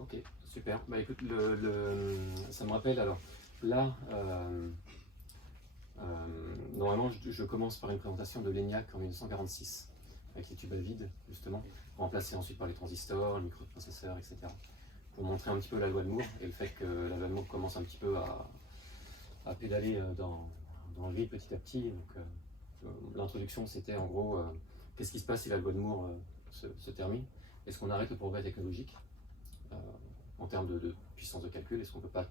Ok, super. Bah écoute, ça me rappelle alors, là, normalement je commence par une présentation de l'ENIAC en 1946, avec les tubes à vide, justement, remplacés ensuite par les transistors, les microprocesseurs, etc. Pour montrer un petit peu la loi de Moore et le fait que la loi de Moore commence un petit peu à pédaler dans le vide petit à petit. Donc, l'introduction c'était en gros, qu'est-ce qui se passe si la loi de Moore se termine? Est-ce qu'on arrête le progrès technologique en termes de puissance de calcul? Est-ce qu'on ne peut pas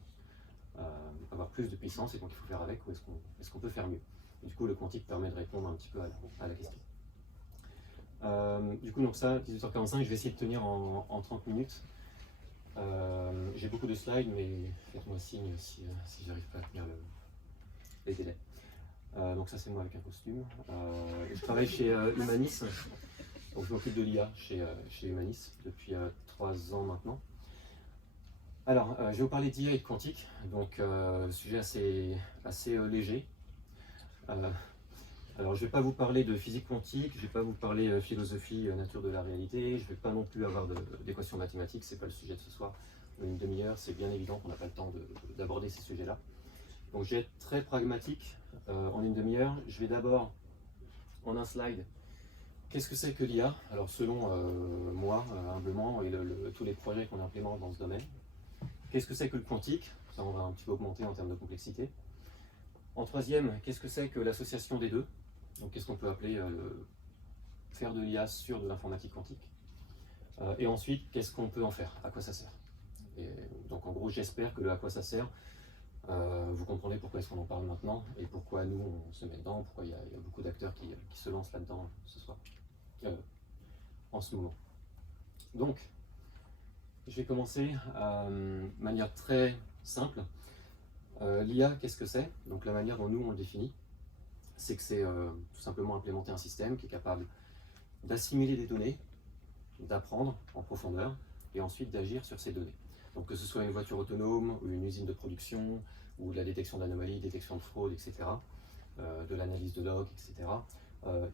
avoir plus de puissance et donc il faut faire avec, ou est-ce qu'on peut faire mieux? Et du coup, le quantique permet de répondre un petit peu à la question. Du coup, donc ça, 18h45, je vais essayer de tenir en 30 minutes. J'ai beaucoup de slides, mais faites-moi signe si j'arrive pas à tenir les délais. Donc ça, c'est moi avec un costume. Je travaille chez Humanis, donc je m'occupe de l'IA chez Humanis depuis 3 ans maintenant. Alors, je vais vous parler d'IA et de quantique, donc sujet assez léger. Alors, je ne vais pas vous parler de physique quantique, je ne vais pas vous parler philosophie, nature de la réalité, je ne vais pas non plus avoir d'équations mathématiques, ce n'est pas le sujet de ce soir. Une demi-heure, c'est bien évident qu'on n'a pas le temps d'aborder ces sujets-là. Donc, je vais être très pragmatique en une demi-heure. Je vais d'abord, en un slide, qu'est-ce que c'est que l'IA? Alors, selon moi, humblement, et tous les projets qu'on implémente dans ce domaine. Qu'est-ce que c'est que le quantique? Ça, on va un petit peu augmenter en termes de complexité. En troisième, qu'est-ce que c'est que l'association des deux? Donc, qu'est-ce qu'on peut appeler faire de l'IA sur de l'informatique quantique? Et ensuite, qu'est-ce qu'on peut en faire? À quoi ça sert? Et donc, en gros, j'espère que le à quoi ça sert, vous comprenez pourquoi est-ce qu'on en parle maintenant et pourquoi nous, on se met dedans, pourquoi il y a beaucoup d'acteurs qui se lancent là-dedans ce soir, en ce moment. Donc, je vais commencer de manière très simple. L'IA, qu'est-ce que c'est? Donc la manière dont nous on le définit, c'est que c'est tout simplement implémenter un système qui est capable d'assimiler des données, d'apprendre en profondeur et ensuite d'agir sur ces données. Donc que ce soit une voiture autonome ou une usine de production ou de la détection d'anomalies, détection de fraude, etc., de l'analyse de logs, etc.,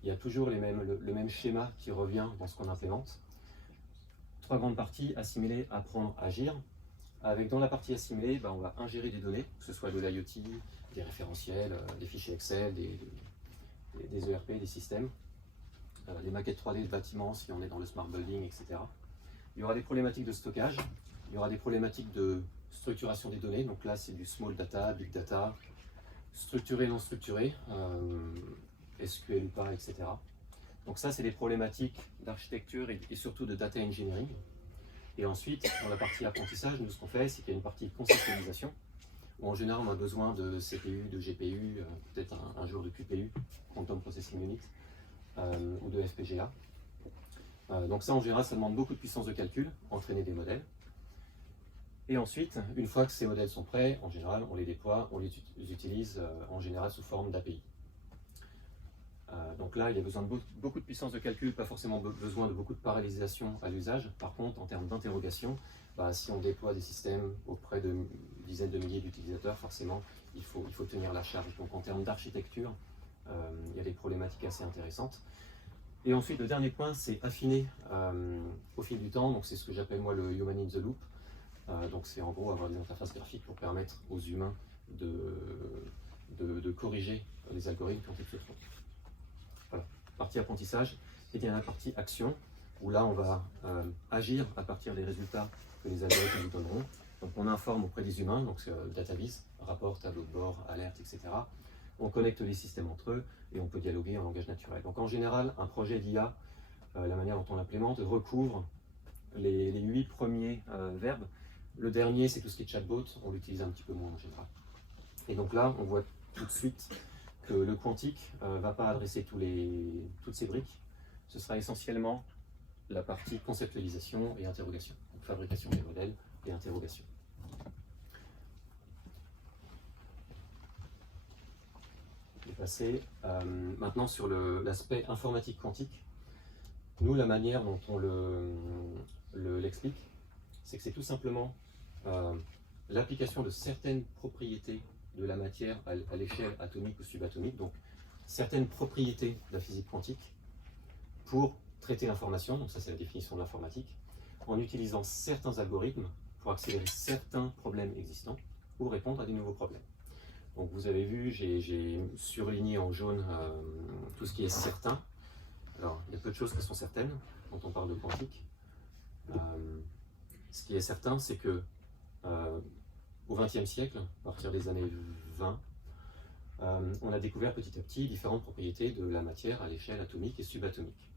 il y a toujours le même schéma qui revient dans ce qu'on implémente. 3 grandes parties: assimiler, apprendre, agir. Avec dans la partie assimilée, on va ingérer des données, que ce soit de l'IoT, des référentiels, des fichiers Excel, des ERP, des systèmes, des maquettes 3D de bâtiments si on est dans le smart building, etc. Il y aura des problématiques de stockage, il y aura des problématiques de structuration des données, donc là c'est du small data, big data, structuré, non structuré, SQL ou pas, etc. Donc ça c'est des problématiques d'architecture et surtout de data engineering. Et ensuite, dans la partie apprentissage, nous ce qu'on fait, c'est qu'il y a une partie conceptualisation, où en général on a besoin de CPU, de GPU, peut-être un jour de QPU, Quantum Processing Unit, ou de FPGA. Donc ça en général, ça demande beaucoup de puissance de calcul, entraîner des modèles. Et ensuite, une fois que ces modèles sont prêts, en général, on les déploie, on les utilise en général sous forme d'API. Donc là, il y a besoin de beaucoup de puissance de calcul, pas forcément besoin de beaucoup de parallélisation à l'usage. Par contre, en termes d'interrogation, si on déploie des systèmes auprès de dizaines de milliers d'utilisateurs, forcément, il faut tenir la charge. Donc en termes d'architecture, il y a des problématiques assez intéressantes. Et ensuite, le dernier point, c'est affiner au fil du temps. Donc c'est ce que j'appelle moi le human in the loop. Donc c'est en gros avoir des interfaces graphiques pour permettre aux humains de corriger les algorithmes quand ils se trompent. Voilà, partie apprentissage. Et bien la partie action, où là on va agir à partir des résultats que les algorithmes nous donneront. Donc on informe auprès des humains, donc c'est DataVis, rapport, tableau de bord, alerte, etc. On connecte les systèmes entre eux et on peut dialoguer en langage naturel. Donc en général, un projet d'IA, la manière dont on l'implémente, recouvre les 8 premiers verbes. Le dernier, c'est tout ce qui est chatbot, on l'utilise un petit peu moins en général. Et donc là, on voit tout de suite que le quantique ne va pas adresser toutes ces briques. Ce sera essentiellement la partie conceptualisation et interrogation, donc fabrication des modèles et interrogation. Je vais passer maintenant sur l'aspect informatique quantique. Nous, la manière dont on l'explique, c'est que c'est tout simplement l'application de certaines propriétés de la matière à l'échelle atomique ou subatomique, donc certaines propriétés de la physique quantique pour traiter l'information, donc ça c'est la définition de l'informatique, en utilisant certains algorithmes pour accélérer certains problèmes existants ou répondre à des nouveaux problèmes. Donc vous avez vu, j'ai surligné en jaune tout ce qui est certain. Alors, il y a peu de choses qui sont certaines quand on parle de quantique. Ce qui est certain, c'est que au XXe siècle, à partir des années 20, on a découvert petit à petit différentes propriétés de la matière à l'échelle atomique et subatomique.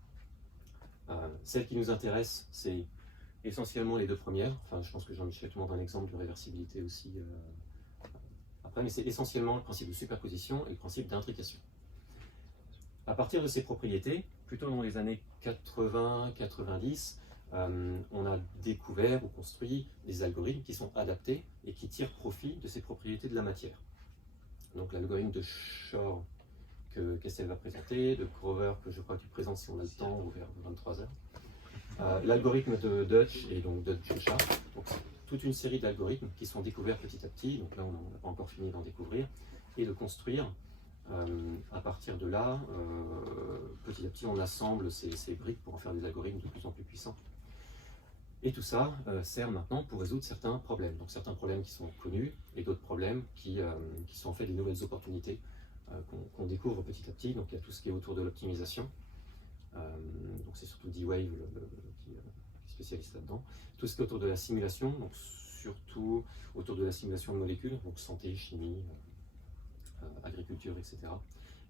Celle qui nous intéresse, c'est essentiellement les deux premières. Enfin, je pense que Jean-Michel te montre un exemple de réversibilité aussi après, mais c'est essentiellement le principe de superposition et le principe d'intrication. À partir de ces propriétés, plutôt dans les années 80-90, on a découvert ou construit des algorithmes qui sont adaptés et qui tirent profit de ces propriétés de la matière. Donc l'algorithme de Shor que Kessel va présenter, de Grover que je crois que tu présentes si on a le temps ou vers 23 h. L'algorithme de Dutch et donc Dutch-Shor. Donc toute une série d'algorithmes qui sont découverts petit à petit, donc là on n'a pas encore fini d'en découvrir, et de construire à partir de là, petit à petit on assemble ces briques pour en faire des algorithmes de plus en plus puissants. Et tout ça sert maintenant pour résoudre certains problèmes. Donc certains problèmes qui sont connus et d'autres problèmes qui sont en fait des nouvelles opportunités qu'on découvre petit à petit. Donc il y a tout ce qui est autour de l'optimisation. Donc c'est surtout D-Wave qui est spécialiste là-dedans. Tout ce qui est autour de la simulation, donc surtout autour de la simulation de molécules, donc santé, chimie, agriculture, etc.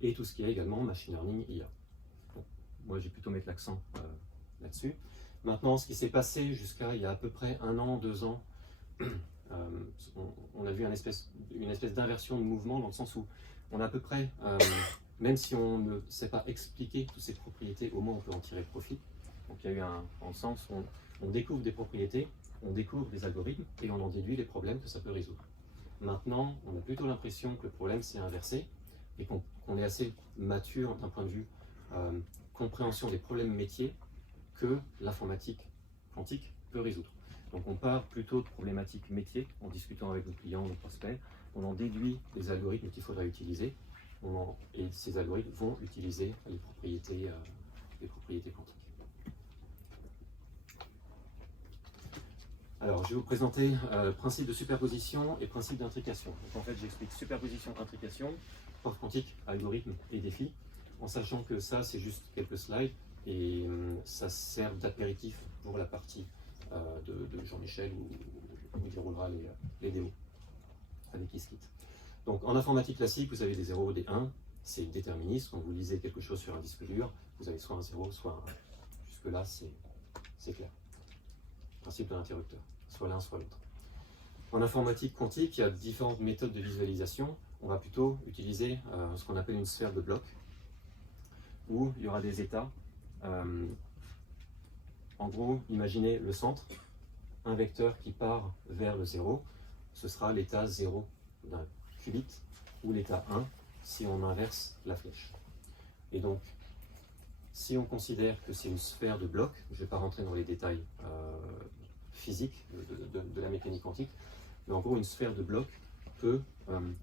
Et tout ce qui est également machine learning, IA. Donc, moi j'ai plutôt mettre l'accent là-dessus. Maintenant, ce qui s'est passé jusqu'à il y a à peu près 1 an, 2 ans, on a vu une espèce d'inversion de mouvement dans le sens où on a à peu près, même si on ne sait pas expliquer toutes ces propriétés, au moins on peut en tirer profit. Donc il y a eu en sens où on découvre des propriétés, on découvre des algorithmes et on en déduit les problèmes que ça peut résoudre. Maintenant, on a plutôt l'impression que le problème s'est inversé et qu'on est assez mature d'un point de vue compréhension des problèmes métiers que l'informatique quantique peut résoudre. Donc on part plutôt de problématiques métiers en discutant avec nos clients, nos prospects, on en déduit les algorithmes qu'il faudra utiliser et ces algorithmes vont utiliser les propriétés quantiques. Alors je vais vous présenter principe de superposition et principe d'intrication. Donc en fait j'explique superposition, intrication, preuve quantique, algorithme et défi, en sachant que ça c'est juste quelques slides et ça sert d'apéritif pour la partie de Jean-Michel où il déroulera les démos avec Qiskit. Donc en informatique classique, vous avez des 0 des 1, c'est déterministe. Quand vous lisez quelque chose sur un disque dur, vous avez soit un 0, soit un 1. Jusque-là, c'est clair. Principe de l'interrupteur, soit l'un, soit l'autre. En informatique quantique, il y a différentes méthodes de visualisation. On va plutôt utiliser ce qu'on appelle une sphère de blocs, où il y aura des états. En gros, imaginez le centre, un vecteur qui part vers le 0, ce sera l'état 0 d'un qubit, ou l'état 1 si on inverse la flèche. Et donc, si on considère que c'est une sphère de blocs, je ne vais pas rentrer dans les détails physiques de la mécanique quantique, mais en gros, une sphère de blocs peut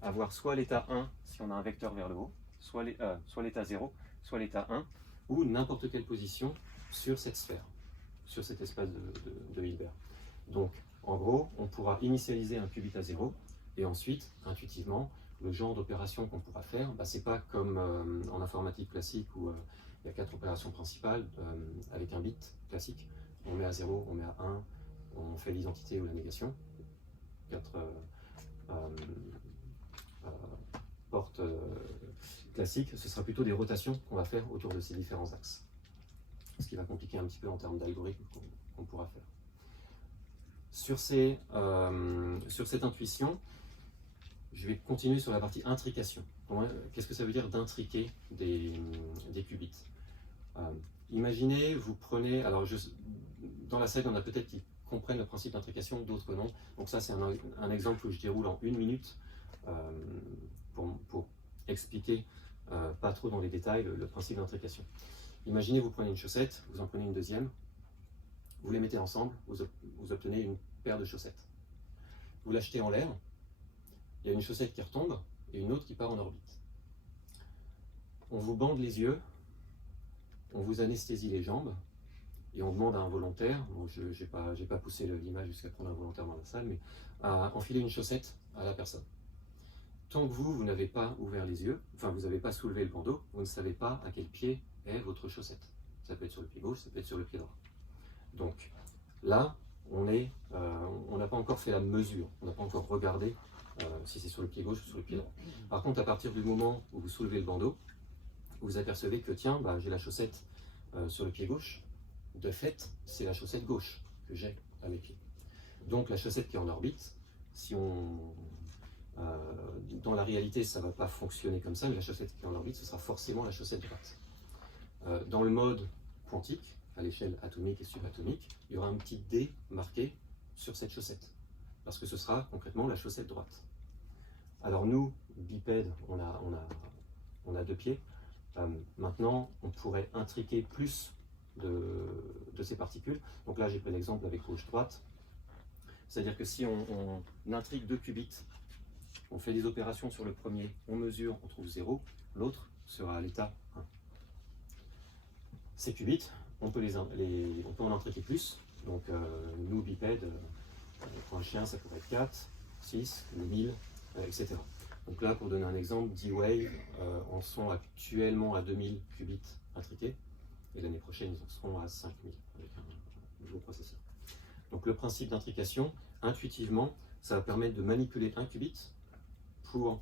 avoir soit l'état 1 si on a un vecteur vers le haut, soit l'état 0, soit l'état 1, ou n'importe quelle position sur cette sphère, sur cet espace de Hilbert. Donc, en gros, on pourra initialiser un qubit à 0, et ensuite, intuitivement, le genre d'opération qu'on pourra faire, c'est pas comme en informatique classique où il y a 4 opérations principales avec un bit classique. On met à 0, on met à 1, on fait l'identité ou la négation. 4 portes classiques, ce sera plutôt des rotations qu'on va faire autour de ces différents axes. Ce qui va compliquer un petit peu en termes d'algorithme qu'on pourra faire. Sur cette intuition, je vais continuer sur la partie intrication. Qu'est-ce que ça veut dire d'intriquer des qubits? Imaginez, vous prenez, alors dans la salle, il y en a peut-être qui comprennent le principe d'intrication, d'autres non. Donc ça, c'est un exemple où je déroule en 1 minute pour expliquer, pas trop dans les détails, le principe d'intrication. Imaginez, vous prenez une chaussette, vous en prenez une deuxième, vous les mettez ensemble, vous obtenez une paire de chaussettes. Vous l'achetez en l'air, il y a une chaussette qui retombe et une autre qui part en orbite. On vous bande les yeux, on vous anesthésie les jambes et on demande à un volontaire, bon, je n'ai pas poussé l'image jusqu'à prendre un volontaire dans la salle, mais à enfiler une chaussette à la personne. Tant que vous n'avez pas ouvert les yeux, enfin vous n'avez pas soulevé le bandeau, vous ne savez pas à quel pied est votre chaussette. Ça peut être sur le pied gauche, ça peut être sur le pied droit. Donc là, on n'a pas encore fait la mesure, on n'a pas encore regardé si c'est sur le pied gauche ou sur le pied droit. Par contre, à partir du moment où vous soulevez le bandeau, vous apercevez que tiens, j'ai la chaussette sur le pied gauche. De fait, c'est la chaussette gauche que j'ai à mes pieds. Donc la chaussette qui est en orbite, si dans la réalité, ça ne va pas fonctionner comme ça, mais la chaussette qui est en orbite, ce sera forcément la chaussette droite. Dans le mode quantique, à l'échelle atomique et subatomique, il y aura un petit D marqué sur cette chaussette, parce que ce sera concrètement la chaussette droite. Alors nous, bipèdes, on a 2 pieds. Maintenant, on pourrait intriquer plus de ces particules. Donc là, j'ai pris l'exemple avec gauche-droite. C'est-à-dire que si on intrigue 2 qubits, on fait des opérations sur le premier, on mesure, on trouve 0, l'autre sera à l'état 1. Ces qubits, on peut en intriquer plus. Donc nous, bipèdes, pour un chien, ça pourrait être 4, 6, 1000, etc. Donc là, pour donner un exemple, D-Wave en sont actuellement à 2000 qubits intriqués, et l'année prochaine, ils en seront à 5000 avec un nouveau processeur. Donc le principe d'intrication, intuitivement, ça va permettre de manipuler un qubit pour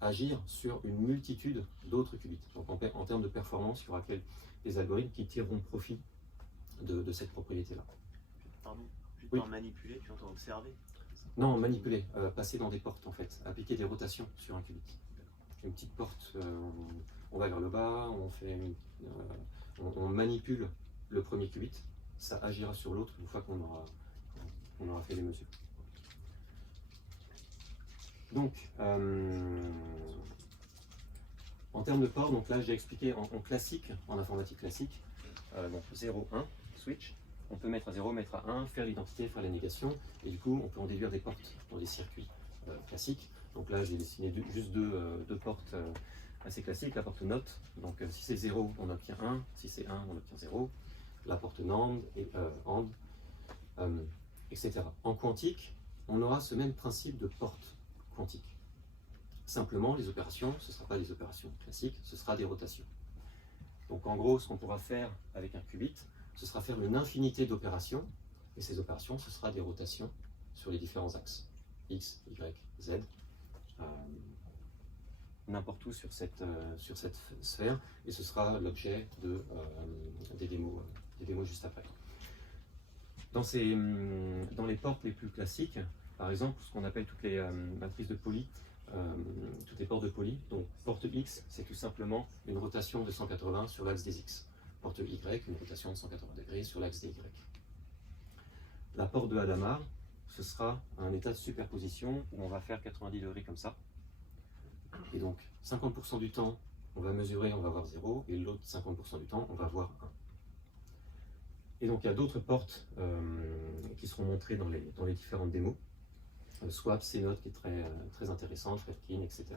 agir sur une multitude d'autres qubits. Donc en termes de performance, il y aura des algorithmes qui tireront profit de cette propriété-là. Pardon, tu oui. Pas manipuler, tu entends observer? Non, manipuler, passer dans des portes en fait, appliquer des rotations sur un qubit. Une petite porte, on va vers le bas, on manipule le premier qubit, ça agira sur l'autre une fois qu'on aura fait les mesures. Donc, en termes de port, donc là j'ai expliqué en classique, en informatique classique, donc 0, 1, switch. On peut mettre à 0, mettre à 1, faire l'identité, faire la négation, et du coup on peut en déduire des portes dans des circuits classiques. Donc là j'ai dessiné juste deux portes assez classiques. La porte NOT, donc si c'est 0 on obtient 1, si c'est 1 on obtient 0. La porte NAND, et AND, etc. En quantique, on aura ce même principe de porte quantique. Simplement les opérations, ce ne sera pas des opérations classiques, ce sera des rotations. Donc en gros ce qu'on pourra faire avec un qubit, ce sera faire une infinité d'opérations, et ces opérations, ce sera des rotations sur les différents axes, X, Y, Z, n'importe où sur cette sphère, et ce sera l'objet des démos juste après. Dans les portes les plus classiques, par exemple, ce qu'on appelle toutes les matrices de Pauli, toutes les portes de Pauli, donc porte X, c'est tout simplement une rotation de 180 sur l'axe des X. Porte Y, une rotation de 180 degrés sur l'axe des Y. La porte de Hadamard, ce sera un état de superposition où on va faire 90 degrés comme ça. Et donc 50% du temps, on va mesurer, on va voir 0, et l'autre 50% du temps, on va voir 1. Et donc il y a d'autres portes qui seront montrées dans les différentes démos. Swap, CNOT qui est très intéressante, Rifkin, etc.